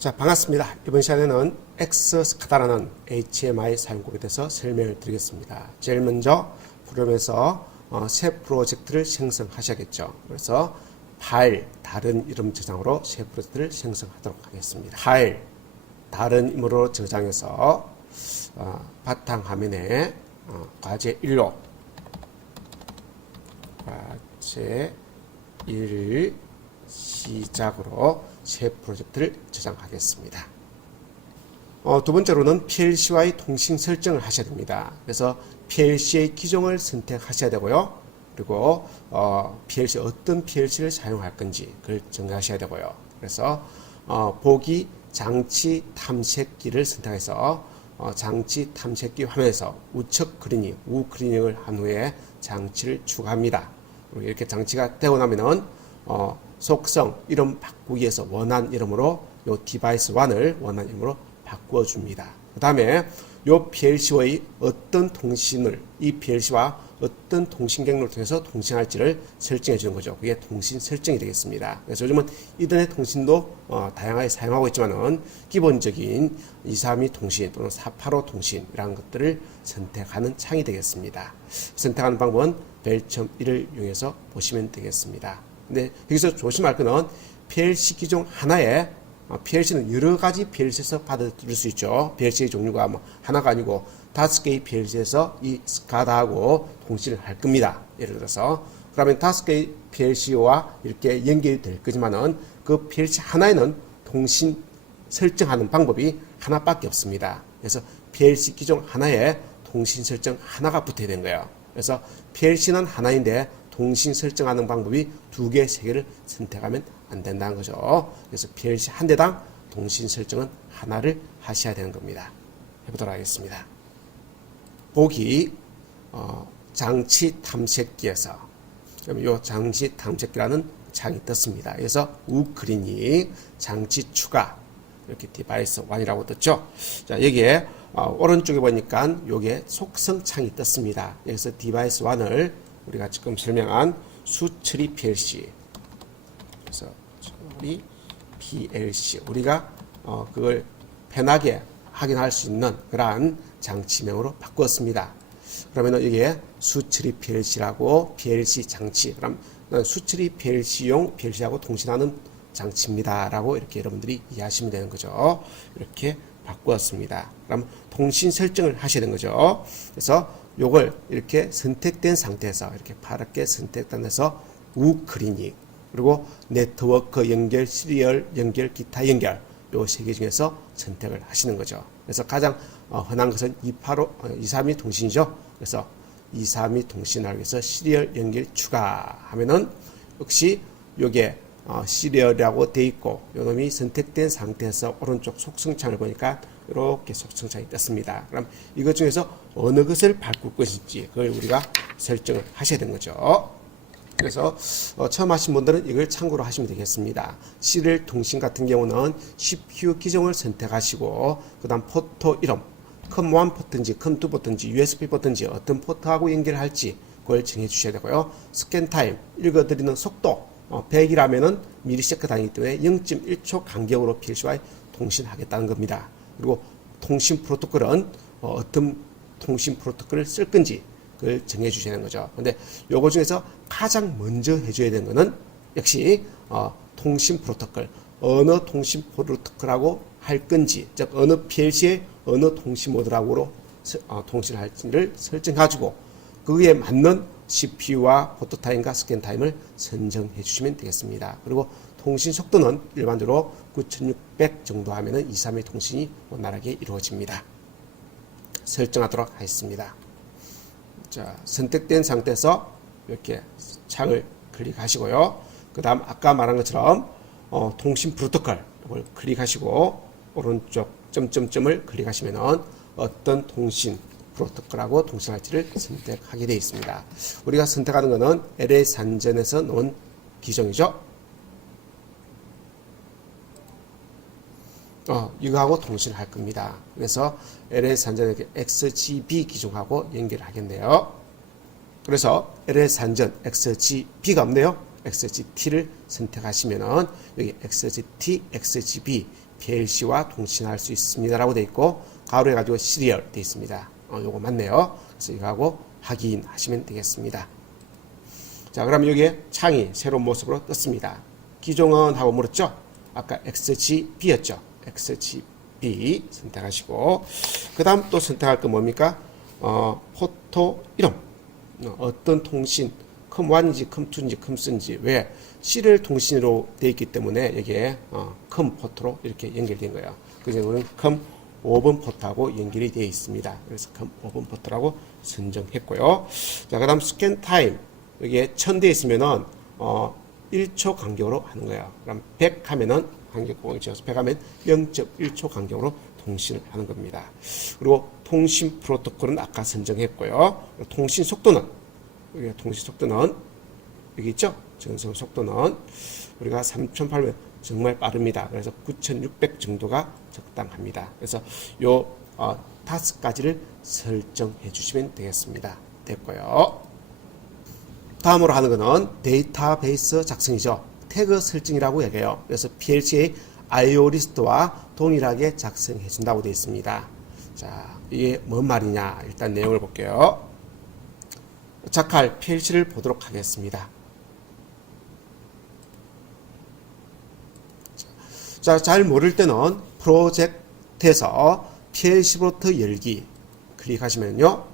자, 반갑습니다. 이번 시간에는 엑스스카다라는 HMI 사용법에 대해서 설명을 드리겠습니다. 제일 먼저 프로그램에서 새 프로젝트를 생성하셔야겠죠. 그래서 파일, 다른 이름 저장으로 새 프로젝트를 생성하도록 하겠습니다. 파일, 다른 이름으로 저장해서 바탕화면에 과제 1로 과제 1 시작으로 새 프로젝트를 저장하겠습니다. 두 번째로는 PLC와의 통신 설정을 하셔야 됩니다. 그래서 PLC의 기종을 선택하셔야 되고요. 그리고 PLC 어떤 PLC를 사용할 건지 그걸 정하셔야 되고요. 그래서 보기 장치 탐색기를 선택해서 장치 탐색기 화면에서 우측 클리닝, 우 클리닝을 한 후에 장치를 추가합니다. 이렇게 장치가 되고 나면은 속성, 이름 바꾸기 위해서 원한 이름으로 요 디바이스 1을 원한 이름으로 바꾸어 줍니다. 그 다음에 요 PLC와의 어떤 통신을 이 PLC와 어떤 통신 경로를 통해서 통신할지를 설정해 주는 거죠. 그게 통신 설정이 되겠습니다. 그래서 요즘은 이더넷 통신도 다양하게 사용하고 있지만은 기본적인 232 통신 또는 485 통신이라는 것들을 선택하는 창이 되겠습니다. 선택하는 방법은 벨점 1을 이용해서 보시면 되겠습니다. 근데 여기서 조심할 거는 PLC 기종 하나에 PLC는 여러 가지 PLC에서 받아들일 수 있죠. PLC의 종류가 하나가 아니고 5개의 PLC에서 이 스카다하고 통신을 할 겁니다. 예를 들어서 그러면 5개의 PLC와 이렇게 연결이 될 거지만은 그 PLC 하나에는 통신 설정하는 방법이 하나밖에 없습니다. 그래서 PLC 기종 하나에 통신 설정 하나가 붙어야 되는 거예요. 그래서 PLC는 하나인데 통신 설정하는 방법이 2개, 3개를 선택하면 안 된다는 거죠. 그래서 PLC 한 대당 통신 설정은 하나를 하셔야 되는 겁니다. 해보도록 하겠습니다. 보기 장치 탐색기에서 그럼 이 장치 탐색기라는 창이 떴습니다. 그래서 우클리닝 장치 추가 이렇게 디바이스 1이라고 떴죠. 자, 여기에 오른쪽에 보니까 요게 속성 창이 떴습니다. 여기서 디바이스 1을 우리가 지금 설명한 수처리 PLC 그래서 처리 PLC 우리가 그걸 편하게 확인할 수 있는 그러한 장치명으로 바꾸었습니다. 그러면 여기에 수처리 PLC라고 PLC 장치 그럼 수처리 PLC용 PLC하고 통신하는 장치입니다 라고 이렇게 여러분들이 이해하시면 되는 거죠. 이렇게 바꾸었습니다. 그럼 통신 설정을 하셔야 되는 거죠. 그래서 요걸 이렇게 선택된 상태에서 이렇게 파랗게 선택된 데서 우클리닝 그리고 네트워크 연결, 시리얼 연결, 기타 연결 요 세 개 중에서 선택을 하시는 거죠. 그래서 가장 흔한 것은 232 통신이죠. 그래서 232 통신을 위해서 시리얼 연결 추가하면은 역시 요게 시리얼이라고 되어 있고 요놈이 선택된 상태에서 오른쪽 속성창을 보니까 이렇게 속성창이 떴습니다. 그럼 이것 중에서 어느 것을 바꿀 것인지 그걸 우리가 설정을 하셔야 되는 거죠. 그래서 처음 하신 분들은 이걸 참고로 하시면 되겠습니다. 시리얼 통신 같은 경우는 CPU 기종을 선택하시고 그 다음 포트 이름 COM1 포트인지 COM2 포트인지 USB 포트인지 어떤 포트하고 연결할지 그걸 정해 주셔야 되고요. 스캔 타임 읽어드리는 속도 100이라면은 미리세컨드 단위이기 때문에 0.1초 간격으로 PLC와 통신하겠다는 겁니다. 그리고 통신 프로토콜은 어떤 통신 프로토콜을 쓸 건지 그걸 정해 주셔야 되는 거죠. 근데 요거 중에서 가장 먼저 해줘야 되는 거는 역시 통신 프로토콜 어느 통신 프로토콜하고 할 건지 즉 어느 PLC의 어느 통신 모드라고 통신할지를 설정해가지고 그에 맞는 CPU와 포트 타임과 스캔 타임을 선정해 주시면 되겠습니다. 그리고 통신 속도는 일반적으로 9600 정도 하면은 232 통신이 원활하게 이루어집니다. 설정하도록 하겠습니다. 자, 선택된 상태에서 이렇게 창을 클릭하시고요. 그 다음 아까 말한 것처럼 통신 프로토콜 이걸 클릭하시고 오른쪽 점점점을 클릭하시면은 어떤 통신 프로토콜하고 통신할지를 선택하게 되어 있습니다. 우리가 선택하는 것은 LA 산전에서 놓은 기종이죠. 이거하고 통신을 할 겁니다. 그래서 LA 산전의 XGB 기종하고 연결을 하겠네요. 그래서 LA 산전 XGB가 없네요. XGT를 선택하시면은 여기 XGT, XGB PLC와 통신할 수 있습니다라고 되어 있고 가로해 가지고 시리얼 되어 있습니다. 요거 맞네요. 그래서 이거하고 확인하시면 되겠습니다. 자, 그럼 여기에 창이 새로운 모습으로 떴습니다. 기종은 하고 물었죠? 아까 XGB였죠? XGB 선택하시고 그 다음 또 선택할 거 뭡니까? 포토 이름 어떤 통신 컴1인지 컴2인지 컴3인지 왜 시리얼 통신으로 되어 있기 때문에 여기에 컴 포트로 이렇게 연결된 거예요. 그래서 우리는 컴 5번 포트하고 연결이 되어 있습니다. 그래서 컴 5번 포트라고 선정했고요. 자, 그 다음 스캔 타임 여기에 1000 되어 있으면은 1초 간격으로 하는 거예요. 그럼 100 하면은 간격공을 지어서 100 하면 0.1초 간격으로 통신을 하는 겁니다. 그리고 통신 프로토콜은 아까 선정했고요. 통신 속도는 여기 있죠? 전송 속도는 우리가 3008면 정말 빠릅니다. 그래서 9600 정도가 적당합니다. 그래서 요 5가지를 설정해 주시면 되겠습니다. 됐고요. 다음으로 하는 거는 데이터베이스 작성이죠. 태그 설정이라고 얘기해요. 그래서 PLC의 IO 리스트와 동일하게 작성해 준다고 되어 있습니다. 자, 이게 뭔 말이냐? 일단 내용을 볼게요. 작할 PLC를 보도록 하겠습니다. 자, 잘 모를 때는 프로젝트에서 PLC부터 열기 클릭하시면요.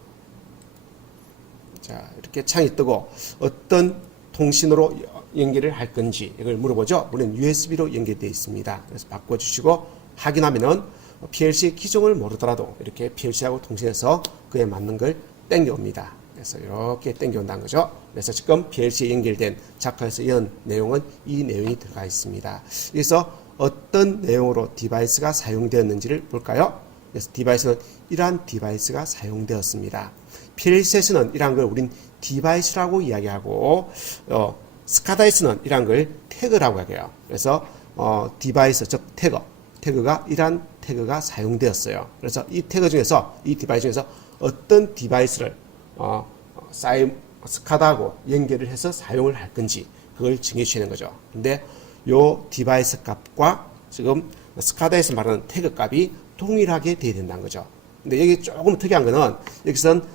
자, 이렇게 창이 뜨고 어떤 통신으로 연결을 할 건지 이걸 물어보죠. 물론 USB로 연결되어 있습니다. 그래서 바꿔주시고 확인하면은 PLC 기종을 모르더라도 이렇게 PLC하고 통신해서 그에 맞는 걸 땡겨옵니다. 그래서 이렇게 땡겨온다는 거죠. 그래서 지금 PLC에 연결된 작화에서 연 내용은 이 내용이 들어가 있습니다. 그래서 어떤 내용으로 디바이스가 사용되었는지를 볼까요? 그래서 디바이스는 이러한 디바이스가 사용되었습니다. PLC에서는 이러한 걸 우린 디바이스라고 이야기하고 스카다에서는 이러한 걸 태그라고 이야기해요. 그래서 디바이스 즉 태그가 이러한 태그가 사용되었어요. 그래서 이 태그 중에서 이 디바이스 중에서 어떤 디바이스를 스카다하고 연결을 해서 사용을 할 건지 그걸 정해 주시는 거죠. 근데 요 디바이스 값과 지금 스카다에서 말하는 태그 값이 동일하게 돼야 된다는 거죠. 근데 여기 조금 특이한 거는 여기선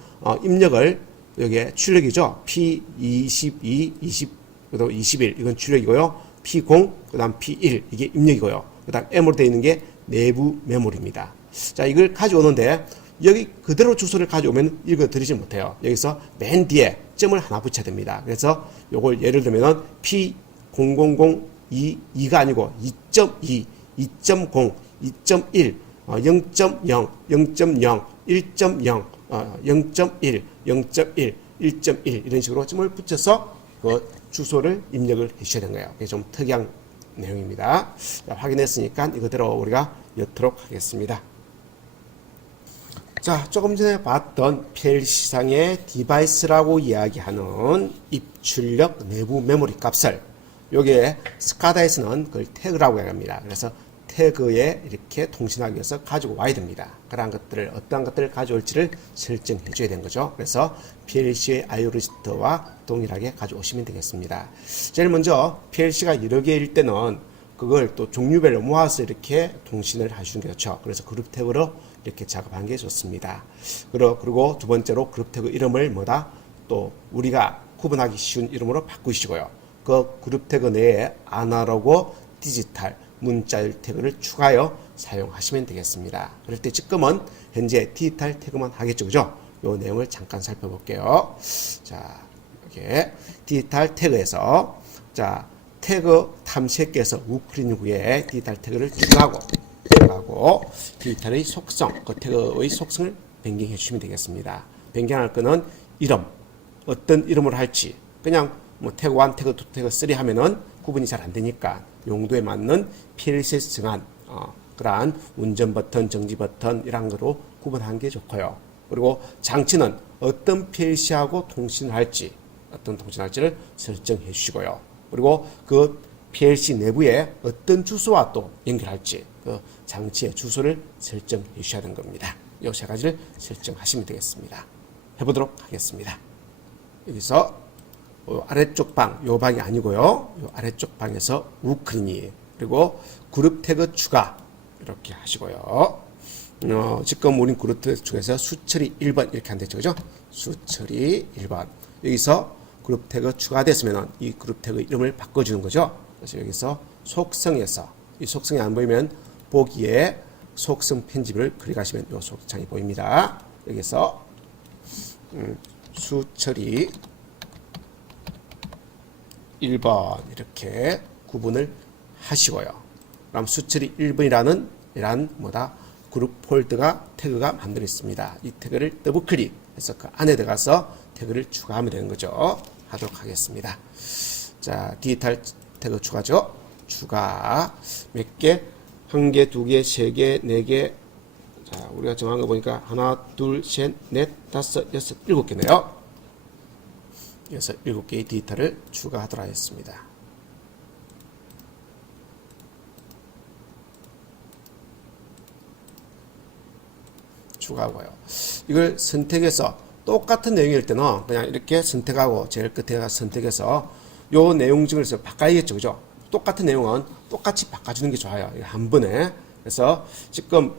입력을 여기에 출력이죠. P22, 20, 그다음 21 이건 출력이고요. P0, 그다음 P1 이게 입력이고요. 그다음 M으로 되어 있는 게 내부 메모리입니다. 자, 이걸 가져오는데 여기 그대로 주소를 가져오면 읽어 드리지 못해요. 여기서 맨 뒤에 점을 하나 붙여야 됩니다. 그래서 요걸 예를 들면은 P0002, 2가 아니고 2.2, 2.0, 2.1, 0.0, 0.0, 1.0, 0.1, 0.1, 1.1 이런 식으로 점을 붙여서 그 주소를 입력을 해주셔야 되는 거예요. 이게 좀 특이한 내용입니다. 자, 확인했으니까 이거대로 우리가 넣도록 하겠습니다. 자, 조금 전에 봤던 PLC상의 디바이스라고 이야기하는 입출력 내부 메모리 값을 요게 스카다에서는 그걸 태그라고 이야기합니다. 그래서 태그에 이렇게 통신하기 위해서 가지고 와야 됩니다. 그러한 것들을 어떠한 것들을 가져올지를 설정해 줘야 되는 거죠. 그래서 PLC의 IO 리스트와 동일하게 가져오시면 되겠습니다. 제일 먼저 PLC가 여러 개일 때는 그걸 또 종류별로 모아서 이렇게 통신을 하시는 게 좋죠. 그래서 그룹 태그로 이렇게 작업하는 게 좋습니다. 그리고 두 번째로 그룹 태그 이름을 또 우리가 구분하기 쉬운 이름으로 바꾸시고요. 그 그룹 태그 내에 아날로그, 디지털, 문자열 태그를 추가하여 사용하시면 되겠습니다. 그럴 때 지금은 현재 디지털 태그만 하겠죠. 그죠? 이 내용을 잠깐 살펴볼게요. 자, 이렇게 디지털 태그에서 자, 태그 탐색기에서 우클릭 후에 디지털 태그를 추가하고 디지털의 속성, 그 태그의 속성을 변경해 주시면 되겠습니다. 변경할 거는 이름, 어떤 이름으로 할지 그냥 뭐 태그 1, 태그 2, 태그 3 하면은 구분이 잘 안 되니까 용도에 맞는 PLC에서 정한 그러한 운전 버튼, 정지 버튼 이런 거로 구분하는 게 좋고요. 그리고 장치는 어떤 PLC하고 통신을 할지 설정해 주시고요. 그리고 그 PLC 내부에 어떤 주소와 또 연결할지 그 장치의 주소를 설정해 주셔야 되는 겁니다. 이 세 가지를 설정하시면 되겠습니다. 해보도록 하겠습니다. 여기서 아래쪽 방, 요 방이 아니고요. 요 아래쪽 방에서 우클릭 그리고 그룹 태그 추가 이렇게 하시고요. 지금 우린 그룹 중에서 수처리 1번 이렇게 한댔죠. 그죠? 수처리 1번. 여기서 그룹 태그 추가됐으면 이 그룹 태그 이름을 바꿔주는 거죠. 그래서 여기서 속성에서, 이 속성이 안 보이면 보기에 속성 편집을 클릭하시면 이 속창이 보입니다. 여기서 수처리 1번 이렇게 구분을 하시고요. 그럼 수처리 1번이라는 이란 뭐다? 그룹 폴더가 태그가 만들어 있습니다. 이 태그를 더블 클릭해서 그 안에 들어가서 태그를 추가하면 되는 거죠. 하도록 하겠습니다. 자, 디지털 태그 추가죠. 추가 몇 개? 한 개, 두 개, 세 개, 네 개. 자, 우리가 정한 거 보니까 하나, 둘, 셋, 넷, 다섯, 여섯, 일곱 개네요. 그래서 7개의 데이터를 추가하도록 하겠습니다. 추가하고요. 이걸 선택해서 똑같은 내용일 때는 그냥 이렇게 선택하고 제일 끝에 선택해서 요 내용 중에서 바꿔야겠죠. 그죠? 똑같은 내용은 똑같이 바꿔주는 게 좋아요. 한 번에. 그래서 지금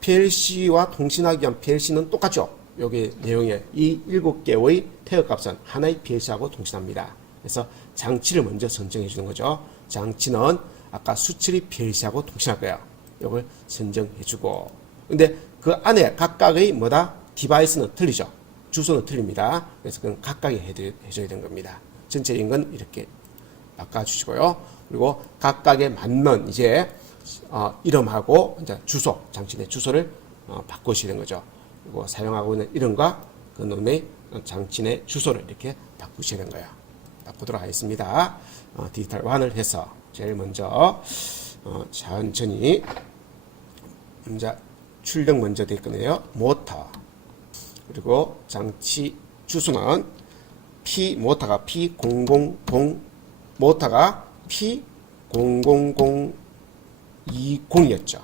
PLC와 통신하기 위한 PLC는 똑같죠. 여기 내용에 이 7개의 태그 값은 하나의 PLC하고 통신합니다. 그래서 장치를 먼저 선정해 주는 거죠. 장치는 아까 수출이 PLC하고 통신할 거예요. 이걸 선정해 주고. 근데 그 안에 각각의 뭐다? 디바이스는 틀리죠. 주소는 틀립니다. 그래서 그건 각각에 해줘야 되는 겁니다. 전체적인 건 이렇게 바꿔주시고요. 그리고 각각에 맞는 이제 이름하고 이제 주소, 장치 내 주소를 바꾸시는 거죠. 그리고 사용하고 있는 이름과 그 놈의 장치 내 주소를 이렇게 바꾸시는 거예요. 바꾸도록 하겠습니다. 디지털환을 해서 제일 먼저 천천히 이제 출력 먼저 될 거네요. 모터 그리고 장치 주소는 모터가 P000 모터가 P00020이었죠.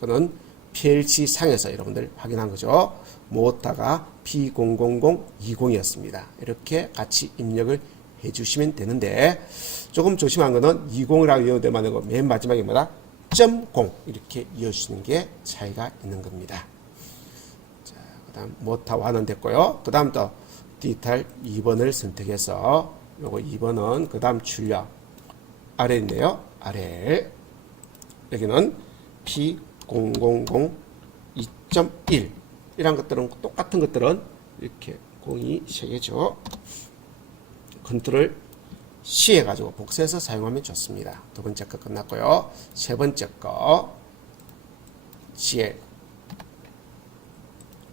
그는 PLC 상에서 여러분들 확인한 거죠. 모터가 P00020이었습니다. 이렇게 같이 입력을 해주시면 되는데 조금 조심한 거는 20이라고 이어도 만들고 맨 마지막에 뭐다? .0 이렇게 이어주시는 게 차이가 있는 겁니다. 자, 그 다음 모터 완원됐고요. 그 다음 또 디지털 2번을 선택해서 요거 2번은 그 다음 출력 아래 있네요. 아래 여기는 P000 2.1 이런 것들은 똑같은 것들은 이렇게 0이 3개죠. 컨트롤 C 해가지고 복사해서 사용하면 좋습니다. 두 번째 거 끝났고요. 세 번째 거 CL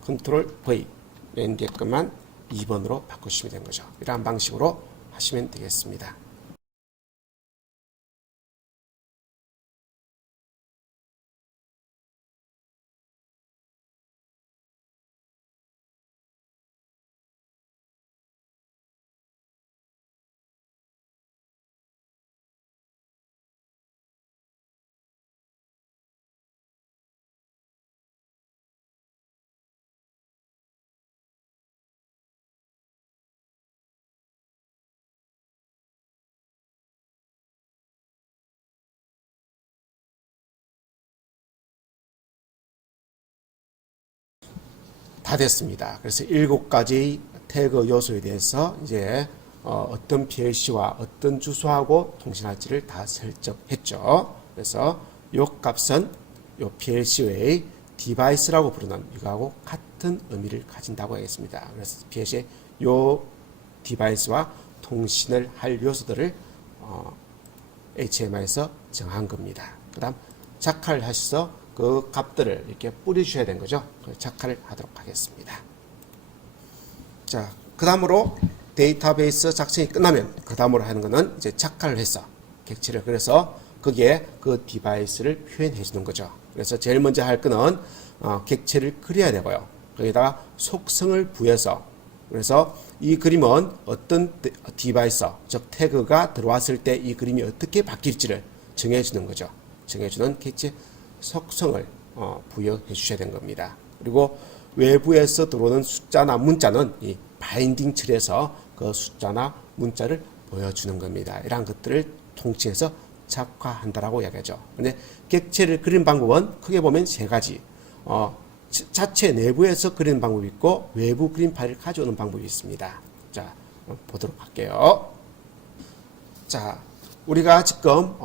컨트롤 V 맨 뒤에 것만 2번으로 바꾸시면 되는 거죠. 이러한 방식으로 하시면 되겠습니다. 다 됐습니다. 그래서 7가지 태그 요소에 대해서 이제 어떤 PLC와 어떤 주소하고 통신할지를 다 설정했죠. 그래서 요 값은 요 PLC의 디바이스라고 부르는 이거하고 같은 의미를 가진다고 하겠습니다. 그래서 PLC의 요 디바이스와 통신을 할 요소들을 HMI에서 정한 겁니다. 그 다음 작화를 하셔서 그 값들을 이렇게 뿌려주셔야 되는 거죠. 작화를 하도록 하겠습니다. 자, 그 다음으로 데이터베이스 작성이 끝나면 그 다음으로 하는 거는 이제 작화를 해서 객체를 그래서 거기에 그 디바이스를 표현해 주는 거죠. 그래서 제일 먼저 할 거는 객체를 그려야 되고요. 거기다가 속성을 부여해서 그래서 이 그림은 어떤 디바이스, 즉 태그가 들어왔을 때 이 그림이 어떻게 바뀔지를 정해주는 거죠. 정해주는 객체 속성을 부여해 주셔야 되는 겁니다. 그리고 외부에서 들어오는 숫자나 문자는 이 바인딩 처리해서 그 숫자나 문자를 보여주는 겁니다. 이러한 것들을 통칭해서 고착화한다라고 이야기하죠. 근데 객체를 그리는 방법은 크게 보면 세 가지. 자체 내부에서 그리는 방법이 있고 외부 그림 파일을 가져오는 방법이 있습니다. 자, 보도록 할게요. 자, 우리가 지금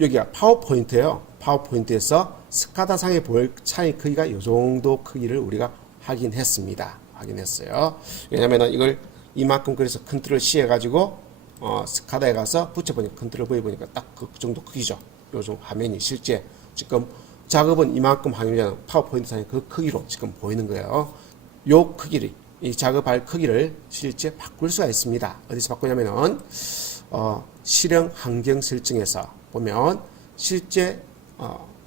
여기가 파워포인트예요. 파워포인트에서 스카다상에 보일 차이 크기가 이 정도 크기를 우리가 확인했습니다. 확인했어요. 왜냐면은 이걸 이만큼 그래서 컨트롤 C 해가지고 스카다에 가서 붙여보니까 컨트롤 V 보니까 딱 그 정도 크기죠. 요즘 화면이 실제 지금 작업은 이만큼 화면이잖아요. 파워포인트 상의 그 크기로 지금 보이는 거예요. 요 크기를, 이 작업할 크기를 실제 바꿀 수가 있습니다. 어디서 바꾸냐면은 실행 환경 설정에서 보면 실제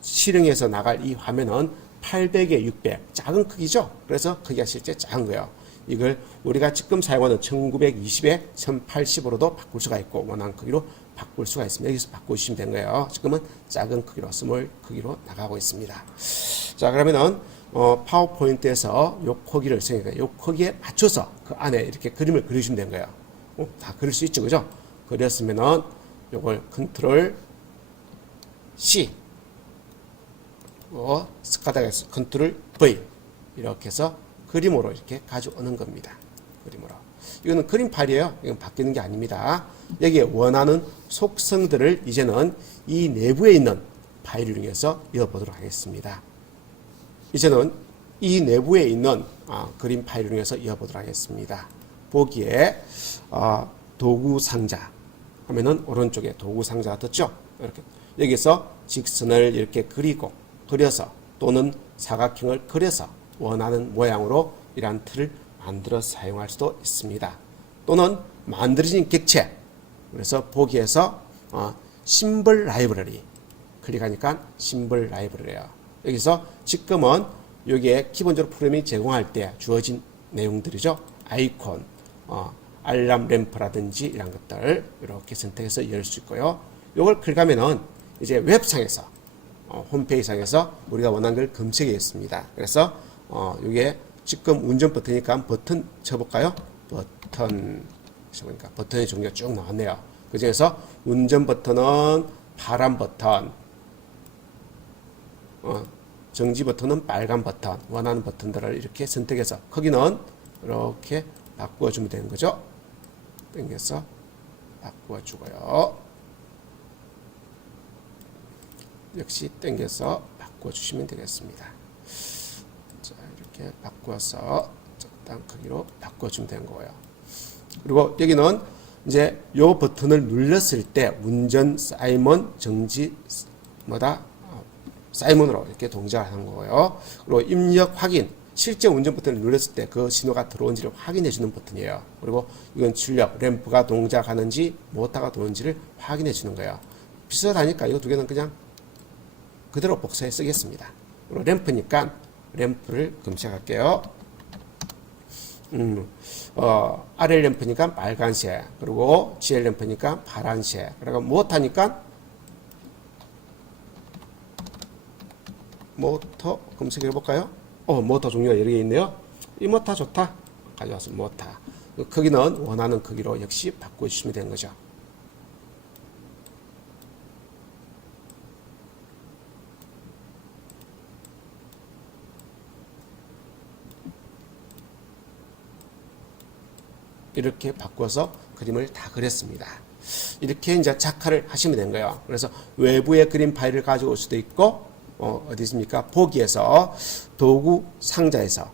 실행해서 나갈 이 화면은 800에 600 작은 크기죠. 그래서 크기가 실제 작은 거예요. 이걸 우리가 지금 사용하는 1920에 1080으로도 바꿀 수가 있고 원하는 크기로 바꿀 수가 있습니다. 여기서 바꾸시면 되는 거예요. 지금은 작은 크기로 스몰 크기로 나가고 있습니다. 자, 그러면은 파워포인트에서 요 크기를 생각해 요 크기에 맞춰서 그 안에 이렇게 그림을 그리시면 되는 거예요. 다 그릴 수 있죠, 그죠? 그렸으면은 요걸 컨트롤 C 스카다에서 컨트롤 V 이렇게 해서 그림으로 이렇게 가져오는 겁니다. 그림으로. 이거는 그림 파일이에요. 이건 바뀌는 게 아닙니다. 여기에 원하는 속성들을 이제는 이 내부에 있는 파일을 이용해서 이어보도록 하겠습니다. 이제는 이 내부에 있는 그림 파일을 이용해서 이어보도록 하겠습니다. 보기에 도구 상자 하면은 오른쪽에 도구 상자가 떴죠. 이렇게 여기서 직선을 이렇게 그려서 또는 사각형을 그려서 원하는 모양으로 이러한 틀을 만들어 사용할 수도 있습니다. 또는 만들어진 객체, 그래서 보기에서 심벌 라이브러리 클릭하니까 심벌 라이브러리예요. 여기서 지금은 여기에 기본적으로 프로그램이 제공할 때 주어진 내용들이죠. 아이콘, 알람 램프라든지 이런 것들 이렇게 선택해서 열 수 있고요. 이걸 클릭하면은 이제 웹상에서 홈페이지상에서 우리가 원하는 걸 검색하겠습니다. 그래서 이게 지금 운전 버튼이니까 버튼 쳐볼까요? 버튼 쳐보니까 버튼의 종류가 쭉 나왔네요. 그 중에서 운전 버튼은 파란 버튼, 정지 버튼은 빨간 버튼, 원하는 버튼들을 이렇게 선택해서 크기는 이렇게 바꾸어주면 되는 거죠. 당겨서 바꾸어주고요. 역시 당겨서 바꿔주시면 되겠습니다. 자, 이렇게 바꿔서 적당 크기로 바꿔주면 되는 거예요. 그리고 여기는 이제 요 버튼을 눌렀을 때 운전 사이먼 정지 사이먼으로 이렇게 동작하는 거고요. 그리고 입력 확인, 실제 운전 버튼을 눌렀을 때 그 신호가 들어온지를 확인해 주는 버튼이에요. 그리고 이건 출력, 램프가 동작하는지 모터가 도는지를 확인해 주는 거예요. 비슷하니까 이 두 개는 그냥 그대로 복사해 쓰겠습니다. 그리고 램프니까 램프를 검색할게요. RL 램프니까 빨간색, 그리고 GL 램프니까 파란색, 그리고 모터니까 모터 검색해 볼까요? 모터 종류가 여러 개 있네요. 이 모터 좋다. 가져와서 모터. 크기는 원하는 크기로 역시 바꿔주시면 되는 거죠. 이렇게 바꿔서 그림을 다 그렸습니다. 이렇게 이제 작화를 하시면 되는 거예요. 그래서 외부의 그림 파일을 가져올 수도 있고, 어디 있습니까? 보기에서 도구 상자에서,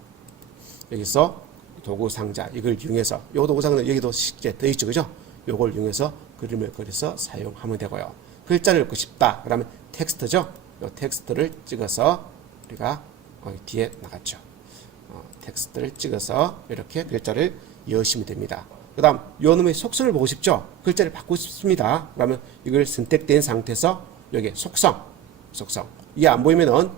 여기서 도구 상자, 이걸 이용해서, 요 도구 상자는 여기도 실제 더 있죠. 그죠? 요걸 이용해서 그림을 그려서 사용하면 되고요. 글자를 읽고 싶다. 그러면 텍스트죠? 요 텍스트를 찍어서, 우리가 뒤에 나갔죠. 텍스트를 찍어서 이렇게 글자를 여시면 됩니다. 그 다음 요 놈의 속성을 보고 싶죠? 글자를 바꾸고 싶습니다. 그러면 이걸 선택된 상태에서 여기 속성 이게 안 보이면은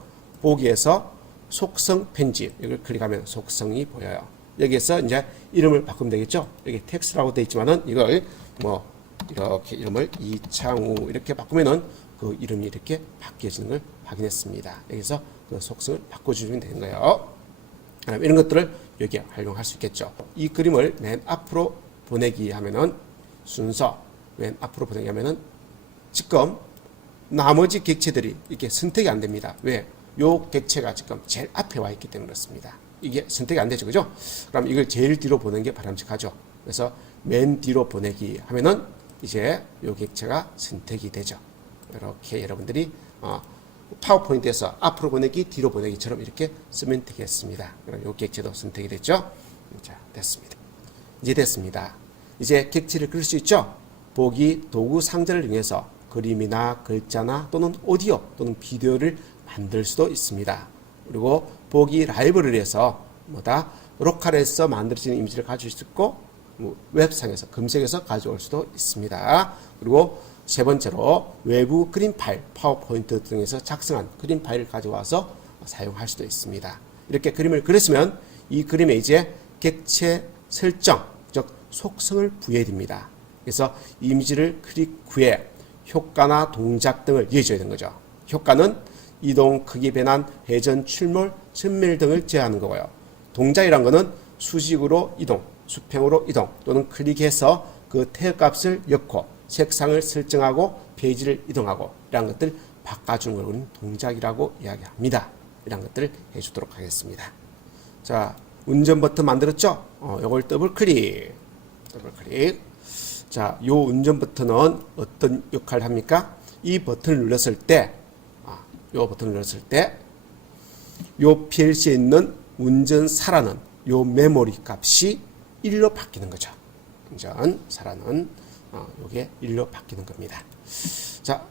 보기에서 속성 편집 이걸 클릭하면 속성이 보여요. 여기에서 이제 이름을 바꾸면 되겠죠? 여기 텍스트라고 되어 있지만은 이걸 이렇게 이름을 이창우 이렇게 바꾸면은 그 이름이 이렇게 바뀌어지는 걸 확인했습니다. 여기서 그 속성을 바꿔주면 되는 거예요. 이런 것들을 여기에 활용할 수 있겠죠. 이 그림을 맨 앞으로 보내기 하면은 순서 맨 앞으로 보내기 하면은 지금 나머지 객체들이 이렇게 선택이 안 됩니다. 왜? 요 객체가 지금 제일 앞에 와 있기 때문에 그렇습니다. 이게 선택이 안 되죠. 그죠? 그럼 이걸 제일 뒤로 보내는 게 바람직하죠. 그래서 맨 뒤로 보내기 하면은 이제 요 객체가 선택이 되죠. 이렇게 여러분들이 파워포인트에서 앞으로 보내기, 뒤로 보내기처럼 이렇게 쓰면 되겠습니다. 그럼 요 객체도 선택이 됐죠? 자, 됐습니다. 이제 됐습니다. 이제 객체를 그릴 수 있죠? 보기 도구 상자를 이용해서 그림이나 글자나 또는 오디오 또는 비디오를 만들 수도 있습니다. 그리고 보기 라이브러리에서 로컬에서 만들어지는 이미지를 가질 수 있고 웹상에서 검색해서 가져올 수도 있습니다. 그리고 세 번째로 외부 그림 파일, 파워포인트 등에서 작성한 그림 파일을 가져와서 사용할 수도 있습니다. 이렇게 그림을 그렸으면 이 그림에 이제 객체 설정, 즉 속성을 부여해야 됩니다. 그래서 이미지를 클릭 후에 효과나 동작 등을 이해줘야 되는 거죠. 효과는 이동, 크기 변환, 회전, 출몰, 전멸 등을 제어하는 거고요. 동작이란 거는 수직으로 이동, 수평으로 이동 또는 클릭해서 그 태그 값을 넣고 색상을 설정하고 페이지를 이동하고 이런 것들 바꿔주는 걸 우리는 동작이라고 이야기합니다. 이런 것들을 해주도록 하겠습니다. 자, 운전 버튼 만들었죠? 요걸 더블 클릭. 자, 요 운전 버튼은 어떤 역할을 합니까? 이 버튼을 눌렀을 때, 요 PLC에 있는 운전사라는 요 메모리 값이 1로 바뀌는 거죠. 운전사라는 요게 1로 바뀌는 겁니다. 자,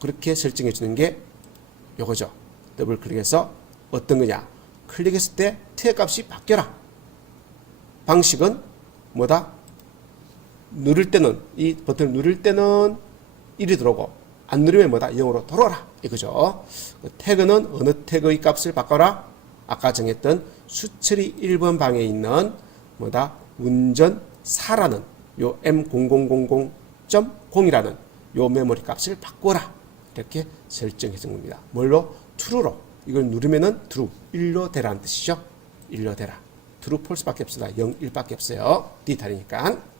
그렇게 설정해 주는 게 요거죠. 더블 클릭해서 어떤 거냐? 클릭했을 때 태그 값이 바뀌어라. 방식은 뭐다? 누를 때는, 이 버튼을 누를 때는 1이 들어오고 안 누르면 뭐다? 0으로 돌아오라. 이거죠. 그 태그는 어느 태그의 값을 바꿔라? 아까 정했던 수처리 1번 방에 있는 뭐다? 운전사라는 요 M0000.0이라는 요 메모리 값을 바꿔라. 이렇게 설정해 준 겁니다. 뭘로? true로. 이걸 누르면은 true, 1로 되라는 뜻이죠. 1로 되라. true, false밖에 없습니다. 0, 1밖에 없어요. 디지털이니까.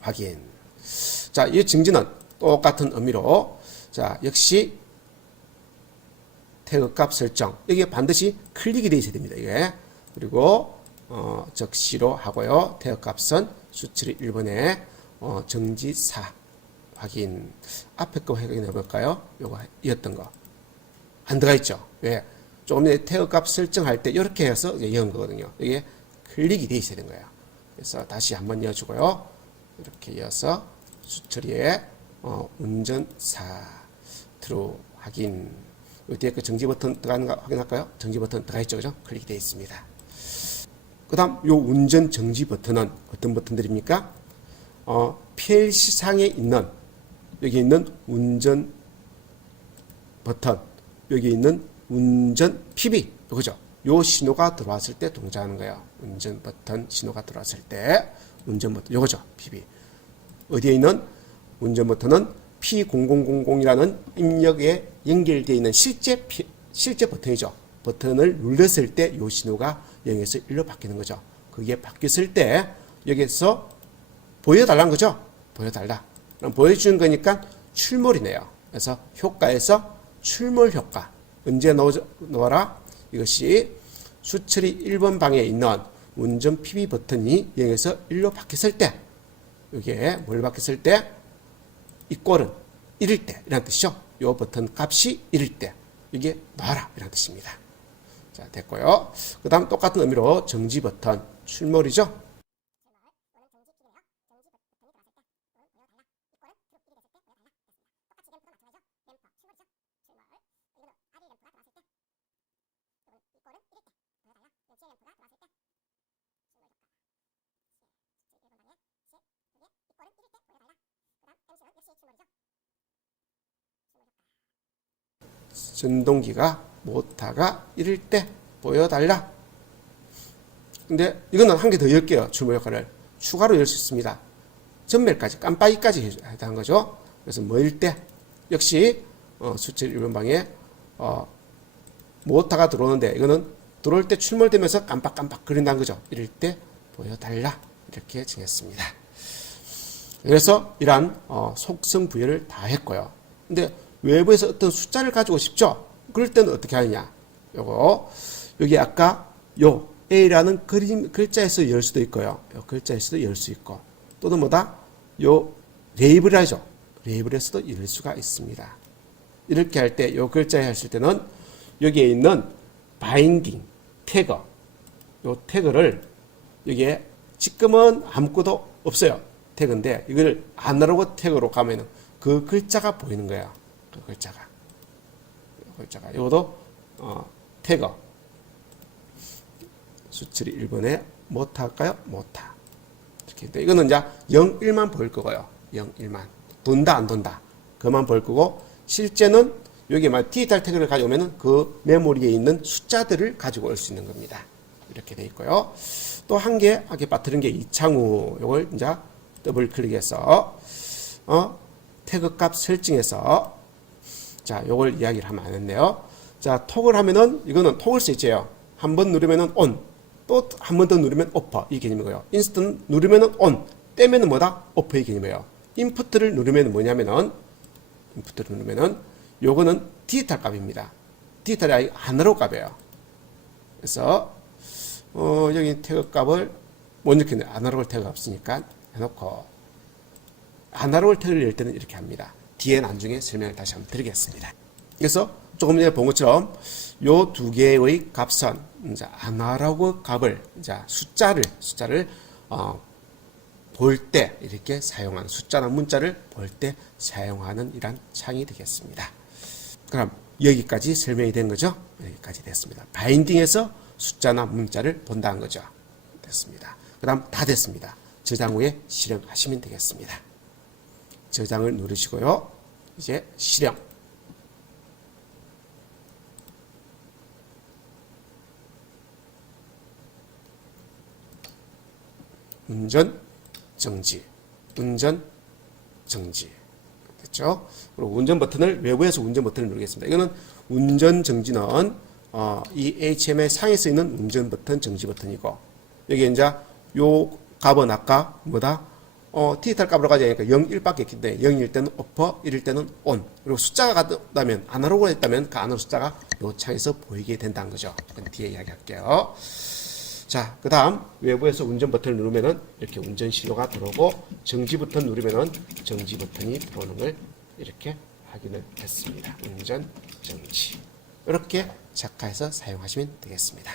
확인. 자, 이 증진은 똑같은 의미로, 자, 역시 태그 값 설정. 여기에 반드시 클릭이 되어 있어야 됩니다. 이게. 그리고, 적시로 하고요. 태그 값은 수치를 1번에, 정지사. 확인. 앞에 거 확인해 볼까요? 요거 이었던 거. 안 들어가 있죠. 왜? 조금 전에 태그 값 설정할 때 이렇게 해서 이은 거거든요. 이게 클릭이 되어 있어야 되는 거예요. 그래서 다시 한번 이어주고요. 이렇게 이어서 수처리에 운전사 true 확인. 이 뒤에 그 정지 버튼 들어가는 거 확인할까요? 정지 버튼 들어가 있죠, 그죠? 클릭이 되어 있습니다. 그다음 요 운전 정지 버튼은 어떤 버튼들입니까? PLC 상에 있는 여기 있는 운전 버튼, 여기 있는 운전 PB, 그죠? 요 신호가 들어왔을 때 동작하는 거예요. 운전 버튼 신호가 들어왔을 때 운전 버튼, 요거죠, PB. 어디에 있는 운전 버튼은 P0000이라는 입력에 연결되어 있는 실제 버튼이죠. 버튼을 눌렀을 때 요 신호가 0에서 1로 바뀌는 거죠. 그게 바뀌었을 때 여기서 보여달라는 거죠. 보여달라. 그럼 보여주는 거니까 출몰이네요. 그래서 효과에서 출몰 효과. 언제 넣어라? 이것이 수처리 1번 방에 있는 운전 PB 버튼이 0에서 1로 바뀌었을 때, 이게 뭘 바뀌었을 때? 이 꼴은 1일 때, 이란 뜻이죠. 이 버튼 값이 1일 때, 이게 넣어라. 이란 뜻입니다. 자, 됐고요. 그 다음 똑같은 의미로 정지 버튼, 출몰이죠. 전동기가 모터가 이럴 때 보여달라. 근데 이거는 한 개 더 열게요. 출몰 효과를 추가로 열 수 있습니다. 전멸까지, 깜빡이까지 해당한 거죠. 그래서 뭐일 때 역시 수치 1번 방에 모터가 들어오는데 이거는 들어올 때 출몰되면서 깜빡깜빡 거린다는 거죠. 이럴 때 보여달라. 이렇게 정했습니다. 그래서 이러한 속성 부여를 다 했고요. 근데 외부에서 어떤 숫자를 가지고 싶죠? 그럴 때는 어떻게 하느냐? 여기 아까 요 A라는 글자에서 열 수도 있고요. 요 글자에서도 열 수 있고, 또는 뭐다? 요 레이블이죠. 레이블에서도 열 수가 있습니다. 이렇게 할 때, 요 글자에 했을 때는 여기에 있는 바인딩 태그, 요 태그를 여기에 지금은 아무것도 없어요. 태그인데 이걸 아날로그 태그로 가면은 그 글자가 보이는 거예요. 그 글자가. 이것도 태그. 수치를 1번에 못 할까요? 못하. 이렇게. 이거는 이제 0, 1만 보일 거고요. 0, 1만. 돈다, 안 돈다. 그만 보일 거고, 실제는 여기 디지털 태그를 가져오면은 그 메모리에 있는 숫자들을 가지고 올 수 있는 겁니다. 이렇게 돼 있고요. 또 한 개, 아까 빠뜨린 게 이창우. 요걸 이제 더블 클릭해서, 태그 값 설정해서, 자, 요걸 이야기를 하면 안 했네요. 자, 톡을 하면은, 이거는 톡을 스위치예요. 한 번 누르면은 on, 또 한 번 더 누르면 off, 이 개념이고요. 인스턴트 누르면은 on, 떼면은 뭐다? off, 이 개념이에요. 인풋을 누르면 뭐냐면은, 요거는 디지털 값입니다. 디지털이 아날로그 값이에요. 그래서, 여기 태그 값을 못 넣겠네. 아날로그 태그가 없으니까 해놓고, 아날로그 태그를 열 때는 이렇게 합니다. 뒤에 나중에 설명을 다시 한번 드리겠습니다. 그래서 조금 전에 본 것처럼 요 두 개의 값은 이제 아날로그 값을 이제 숫자를 볼 때 이렇게 사용하는, 숫자나 문자를 볼 때 사용하는 이란 창이 되겠습니다. 그럼 여기까지 설명이 된 거죠? 여기까지 됐습니다. 바인딩에서 숫자나 문자를 본다는 거죠. 됐습니다. 그 다음 다 됐습니다. 저장 후에 실행하시면 되겠습니다. 저장을 누르시고요. 이제 실행. 운전 정지. 운전 정지. 됐죠? 그리고 운전 버튼을, 외부에서 운전 버튼을 누르겠습니다. 이거는 운전 정지는 이 HM의 상에서 있는 운전 버튼 정지 버튼이고, 여기 이제 요 값은 아까 뭐다? 디지털 값으로 가져가니까 0, 1밖에 없기 때문에 0일 때는 off, 1일 때는 on. 그리고 숫자가 같다면, 아날로그가 있다면 그 아날로그 숫자가 요 창에서 보이게 된다는 거죠. 그건 뒤에 이야기할게요. 자, 그 다음 외부에서 운전 버튼을 누르면은 이렇게 운전 신호가 들어오고, 정지 버튼 누르면은 정지 버튼이 들어오는 걸 이렇게 확인을 했습니다. 운전 정지. 이렇게 작화해서 사용하시면 되겠습니다.